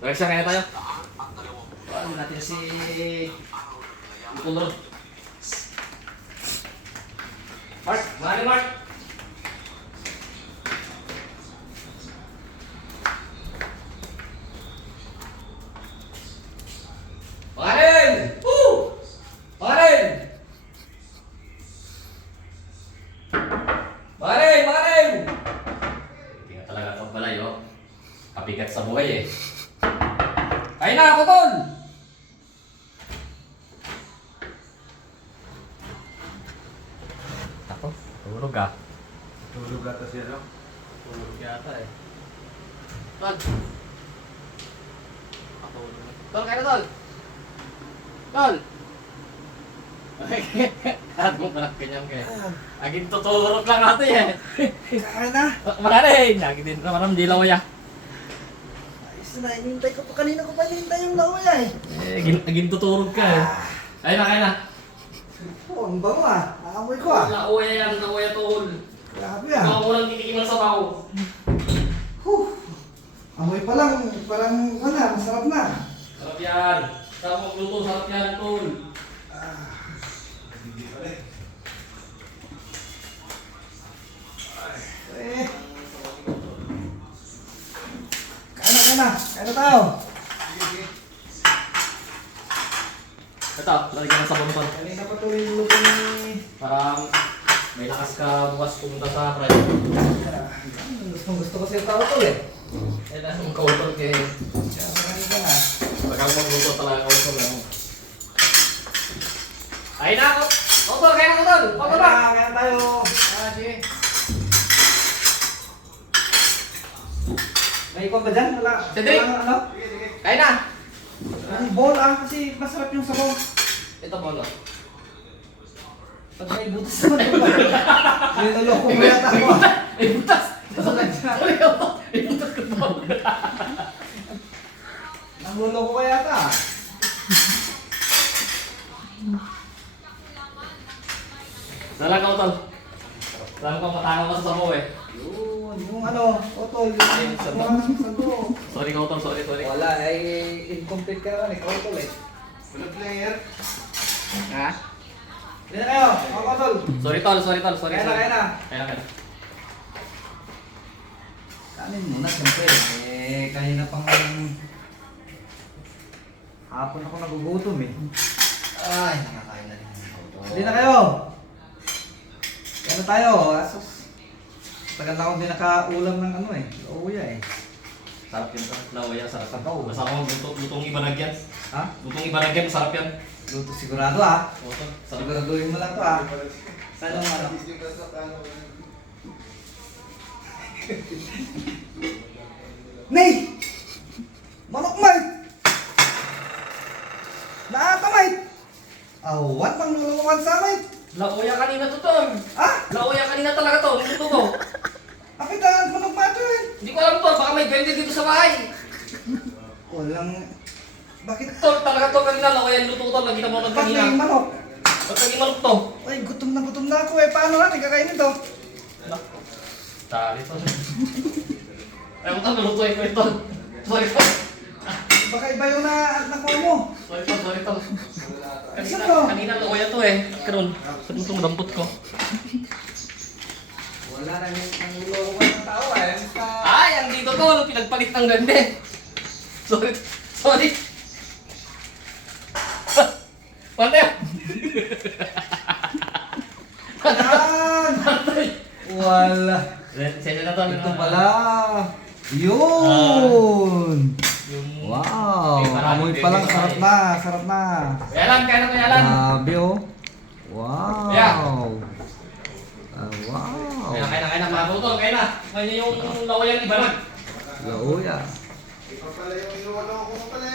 Direction kaya tayo. Ano natin si Kulro. Mark, mali Mark. Marin! Woo! Marin! Marin! Marin! Hindi nga talaga pagbalay, oh. Kapikat sa buhay, eh. Kain na ako, tol! Ako, tulog ah. Tulog ata siya, no? Tulog yata eh. Tol! Ako, tol, kain na, tol! Tol! At mo pala kanyang kaya. Aging tutulog lang natin eh. Kaya na! Makarin! Lagi din naman ang dilaw ya. Ayos na, inintay ko pa kanina ko pa inintay yung laway ay. Aging tutulog ka eh. Ayun na, kaya na. Oh, ang bango ah. Naamoy ko ah. Nauya yan, nauya tol. Grabe Ikaw ah. mo lang titikiman sa baho. Huh. Amoy pa lang, parang wala, masarap na. Sarap yan. Sarap magluto, sarap yan tol. Eh. Kaya na tayo. Ito, lalagyan ng sabon tol. Kanina pa tuloy yung luto ni... Parang may lakas ka bukas pumunta sa fry. Gusto ko siya tao to eh. Eh, nasa mong kautol kay... Kaya kanina na. Pagkang magluto talaga kautol lang. Ayun na ako! Kautol, kaya na kautol! Kautol ba? Kaya na tayo. Sige. May ikon ba dyan? Wala. Cedric! Walang ano? Kaya na! Ang bowl ah, kasi masarap yung sabaw. Ito bolo. Pag may butas naman ito ba? Niloloko mo yata ako ah. Eh, butas! Nasalag siya. Sorry ako! Eh, butas ko to! Nanguloko ka yata ah. Salang ka utol. Salang ka matakaw ka sa sabaw eh. Yun, yung ano, otol, yung sabaw. sabaw. Sorry ka utol, sorry. Wala, ay incomplete ka naman, ikaw otol eh. Wala player. Ha? Hindi na kayo, mga otol. Sorry tol. Sorry. Kaya na. Kaya na. Kanin muna, siyempre. Eh, kanina pang... Hapon ako nagugutom eh. Ay, nakakain na rin ako utol. Hindi na kayo. Kaya na tayo, asos. Tagal na akong di nakaulam ng ano eh, lauya eh. Sarap yun tol. Lawaya, sarap ka. Masama mo lutong ibanagyan. Ha? Lutong ibanagyan, masarap yan. Luto sigurado ah. Utol, sarap. Siguraduhin mo lang to ah. Saan ang ano? Nay! Manok mate! Nakakamay! Awan pang lulukan sa mate! Lawaya kanina to tol. Ah! Lawaya kanina talaga to. Luto ko. Bakit ang manok mate eh? Hindi ko alam tol, baka may vendor dito sa bahay. Walang... Bakit? Tol, talaga to kanina. Lawaya luto ko tol. Nakita mo Bakit kanina. may manok? Ba't naging manok to? Ay, gutom na ako eh. Paano natin kakainin to? Tali tol. Ayaw tol, nalutuin ko ito. Sorry tol. Baka iba yung nakuha mo. Sorry tol. Isa to. Kanina lawaya to eh. Karoon. Saan itong dampot ko? Wala na yung lulukan ng tao eh. Ay, ang dito tol. Pinagpalit ng gande. Sorry. Pante. Yan! Wala. Sensya na tol. Ito pala. Yun! Yung... Wow! Ay, maraming Amoy pa lang, bibig sarap na. Yalan, kaya na to yalan. Grabe oh. Wow! Yeah. Wow! Kaya na, mga tol. Kaya na. Kaya yung lawayang ibanag. Lauya. Ikaw pala yung inuwalo ko pala